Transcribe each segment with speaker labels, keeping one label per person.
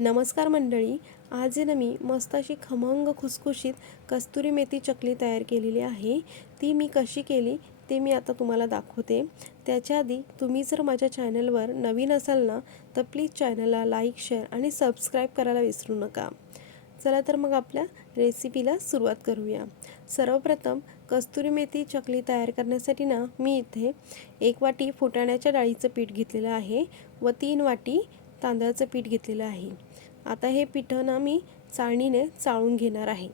Speaker 1: नमस्कार मंडळी आज ना मी मस्त अशी खमंग खुसखुशीत कस्तुरी मेथी चकली तयार केलेली आहे. ती मी कशी केली ते मी आता तुम्हाला दाखवते. त्याच्या आधी तुम्ही जर माझ्या चॅनलवर नवीन असाल ना तर प्लीज चॅनलला लाईक शेअर आणि सबस्क्राईब करायला विसरू नका. चला तर मग आपल्या रेसिपीला सुरुवात करूया. सर्वप्रथम कस्तुरी मेथी चकली तयार करण्यासाठी ना मी इथे एक वाटी फुटाण्याच्या डाळीचं पीठ घेतलेलं आहे व तीन वाटी तांदळाचं पीठ घेतलेलं आहे. आता हे पिठं ना मी चाळणीने चाळून घेणार आहे.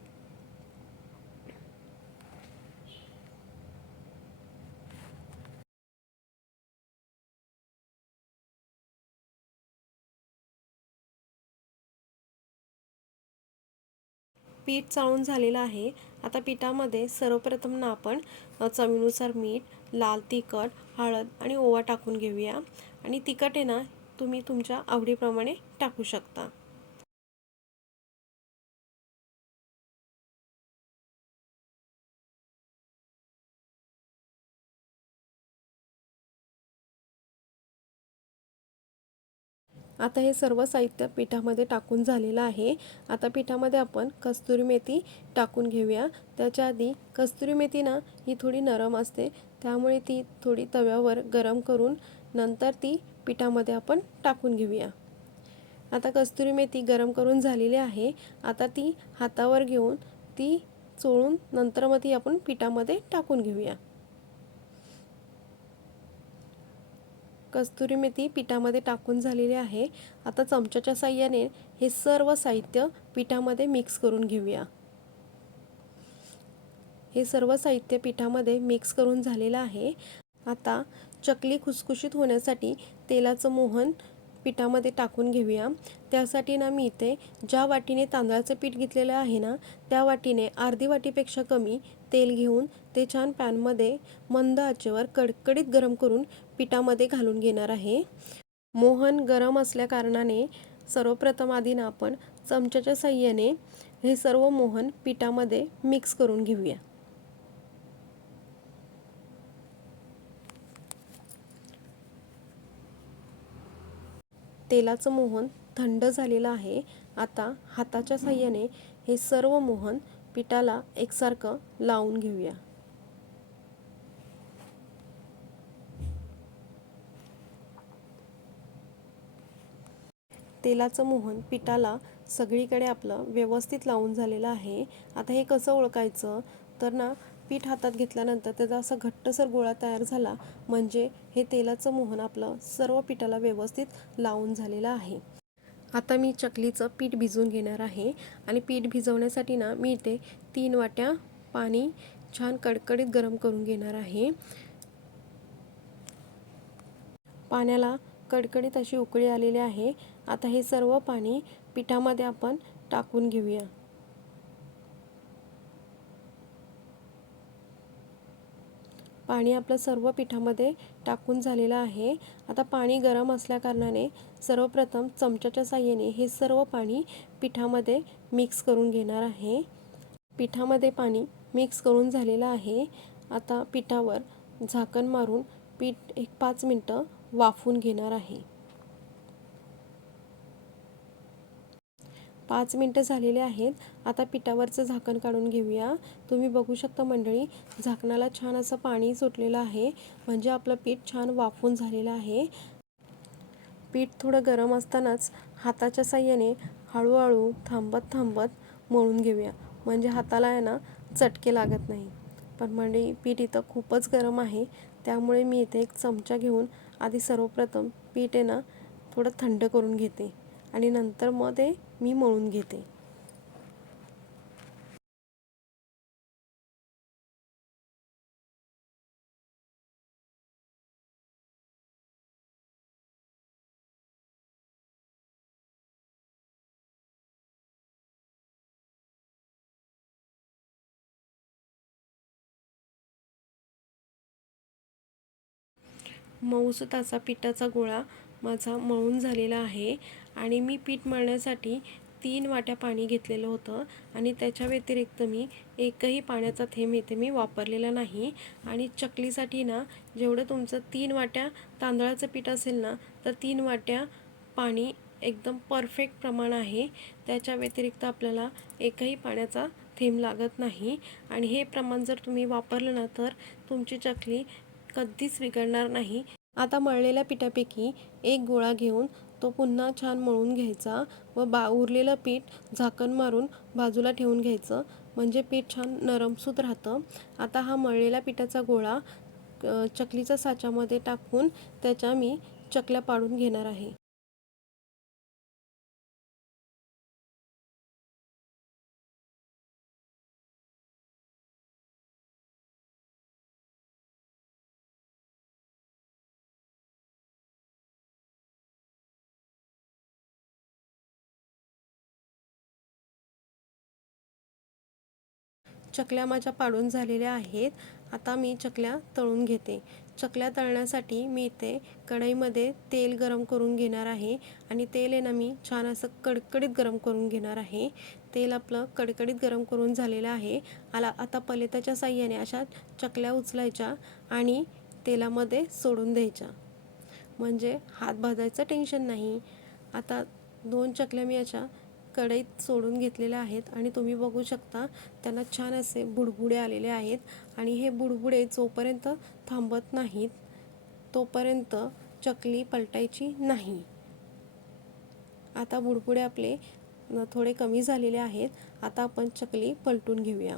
Speaker 1: पीठ चाळून झालेलं आहे. आता पिठामध्ये सर्वप्रथम ना आपण चवीनुसार मीठ लाल तिखट हळद आणि ओवा टाकून घेऊया. आणि तिखट आहे ना तुम्ही तुमच्या आवडीप्रमाणे टाकू शकता. आता हे सर्व साहित्य पिठामध्ये टाकून झालेलं आहे. आता पिठामध्ये आपण कस्तुरी मेथी टाकून घेऊया. त्याच्या आधी कस्तुरी मेथी ना ही थोडी नरम असते. त्यामुळे ती थोडी तव्यावर गरम करून नंतर ती पिठामध्ये आपण टाकून घेऊया. आता कस्तुरी मेथी गरम करून झालेली आहे. आता ती हातावर घेऊन ती चोळून नंतर मग ती आपण पिठामध्ये टाकून घेऊया. कस्तुरी मेथी पिठामध्ये टाकून झालेली आहे. आता चमच्याच्या साह्याने हे सर्व साहित्य पिठामध्ये मिक्स करून घेऊया. हे सर्व साहित्य पिठामध्ये मिक्स करून झालेलं आहे. आता चकली खुसखुशीत होण्यासाठी तेलाचं मोहन पिठामध्ये टाकून घेऊया. त्यासाठी ना मी इथे ज्या वाटीने तांदळाचं पीठ घेतलेलं आहे ना त्या वाटीने अर्धी वाटीपेक्षा कमी तेल घेऊन ते छान पॅनमध्ये मंद आचेवर कडकडीत गरम करून पिठामध्ये घालून घेणार आहे. मोहन गरम असल्याकारणाने सर्वप्रथम आधी ना आपण चमच्याच्या साह्याने हे सर्व मोहन पिठामध्ये मिक्स करून घेऊया. तेलाचं मोहन थंड झालेलं आहे. आता हाताच्या साह्याने हे सर्व मोहन पिठाला एकसारखं लावून घेऊया. तेलाचं मोहन पिठाला सगळीकडे आपलं व्यवस्थित लावून झालेलं आहे. आता हे कसं ओळखायचं? तर ना पीठ हातात घेतल्यानंतर त्याचा असा घट्टसर गोळा तयार झाला म्हणजे हे तेलाचं मोहन आपलं सर्व पिठाला व्यवस्थित लावून झालेलं आहे. आता मी चकलीचं पीठ भिजवून घेणार आहे. आणि पीठ भिजवण्यासाठी ना मी इथे तीन वाट्या पाणी छान कडकडीत गरम करून घेणार आहे. पाण्याला कडकडीत अशी उकळी आलेली आहे. आता हे सर्व पाणी पिठामध्ये आपण टाकून घेऊया. पाणी आपलं सर्व पिठामध्ये टाकून झालेलं आहे. आता पाणी गरम असल्याकारणाने सर्वप्रथम चमच्याच्या साह्याने हे सर्व पाणी पिठामध्ये मिक्स करून घेणार आहे. पिठामध्ये पाणी मिक्स करून झालेलं आहे. आता पिठावर झाकण मारून पीठ एक पाच मिनटं वाफून घेणार आहे. पाच मिनटं झालेले आहेत. आता पिठावरचं झाकण काढून घेऊया. तुम्ही बघू शकता मंडळी झाकणाला छान असं पाणी सुटलेलं आहे. म्हणजे आपलं पीठ छान वाफून झालेलं आहे. पीठ थोडं गरम असतानाच हाताच्या साह्याने हळूहळू थांबत थांबत मळून घेऊया. म्हणजे हाताला आहे ना चटके लागत नाही. पण म्हणजे पीठ इथं खूपच गरम आहे. त्यामुळे मी इथे एक चमचा घेऊन आधी सर्वप्रथम पीठ आहे ना थोडं थंड करून घेते. आणि नंतर मग ते मी मळून घेते. मऊस असा पिठाचा गोळा माझा मळून झालेला आहे. आणि मी पीठ मळण्यासाठी तीन वाट्या पाणी घेतलेलं होतं आणि त्याच्या व्यतिरिक्त मी एकही पाण्याचा थेंब इथे मी वापरलेला नाही. आणि चकलीसाठी ना जेवढं तुमचं तीन वाट्या तांदळाचं पीठ असेल ना तर तीन वाट्या पाणी एकदम परफेक्ट प्रमाण आहे. त्याच्या व्यतिरिक्त आपल्याला एकही पाण्याचा थेंब लागत नाही. आणि हे प्रमाण जर तुम्ही वापरलं ना तर तुमची चकली कधीच बिघडणार नाही. आता मळलेल्या पिठापैकी एक गोळा घेऊन तो पुन्हा छान मळून घ्यायचा व बा उरलेलं पीठ झाकण मारून बाजूला ठेवून घ्यायचं. म्हणजे पीठ छान नरमसूत राहतं. आता हा मळलेल्या पिठाचा गोळा चकलीच्या साच्यामध्ये टाकून त्याच्या मी चकल्या पाडून घेणार आहे. चकल्या माझ्या पाडून झालेल्या आहेत. आता मी चकल्या तळून घेते. चकल्या तळण्यासाठी मी इथे कढईमध्ये तेल गरम करून घेणार आहे आणि तेल आहे ना मी छान असं कडकडीत गरम करून घेणार आहे. तेल आपलं कडकडीत गरम करून झालेलं आहे. आला आता पलेताच्या साह्याने अशा चकल्या उचलायच्या आणि तेलामध्ये सोडून द्यायच्या. म्हणजे हात भाजायचं टेन्शन नाही. आता दोन चकल्या मी अशा कढईत सोडून घेतलेल्या आहेत आणि तुम्ही बघू शकता त्यांना छान असे बुडबुडे आलेले आहेत आणि हे बुडबुडे जोपर्यंत थांबत नाहीत तोपर्यंत चकली पलटायची नाही. आता बुडबुडे आपले थोडे कमी झालेले आहेत. आता आपण चकली पलटून घेऊया.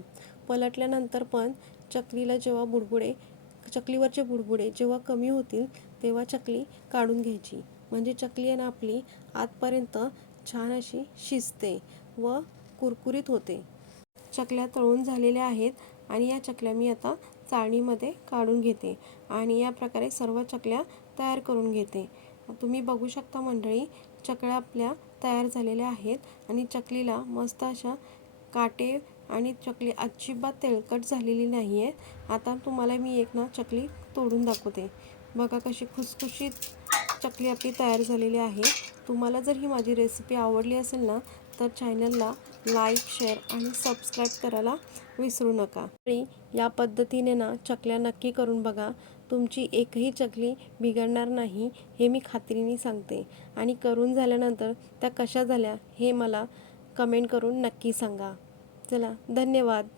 Speaker 1: पलटल्यानंतर पण चकलीला जेव्हा बुडबुडे चकलीवरचे बुडबुडे जेव्हा कमी होतील तेव्हा चकली काढून घ्यायची. म्हणजे चकली आहे ना आपली आतपर्यंत छान अशी शिजते व कुरकुरीत होते. चकल्या तळून झालेल्या आहेत आणि या चकल्या मी आता चाळणीमध्ये काढून घेते आणि या प्रकारे सर्व चकल्या तयार करून घेते. तुम्ही बघू शकता मंडळी चकल्या आपल्या तयार झालेल्या आहेत आणि चकलीला मस्त अशा काटे आणि चकली अजिबात तेलकट झालेली नाही आहे आता तुम्हाला मी एक ना चकली तोडून दाखवते. बघा कशी खुसखुशीत चकली आपली तयार झालेली आहे. तुम्हाला जर ही माझी रेसिपी आवडली असेल ना तर चॅनलला लाईक शेअर आणि सबस्क्राईब करायला विसरू नका. आणि या पद्धतीने ना चकल्या नक्की करून बघा. तुमची एकही चकली बिघडणार नाही हे मी खात्रीने सांगते. आणि करून झाल्यानंतर त्या कशा झाल्या हे मला कमेंट करून नक्की सांगा. चला धन्यवाद.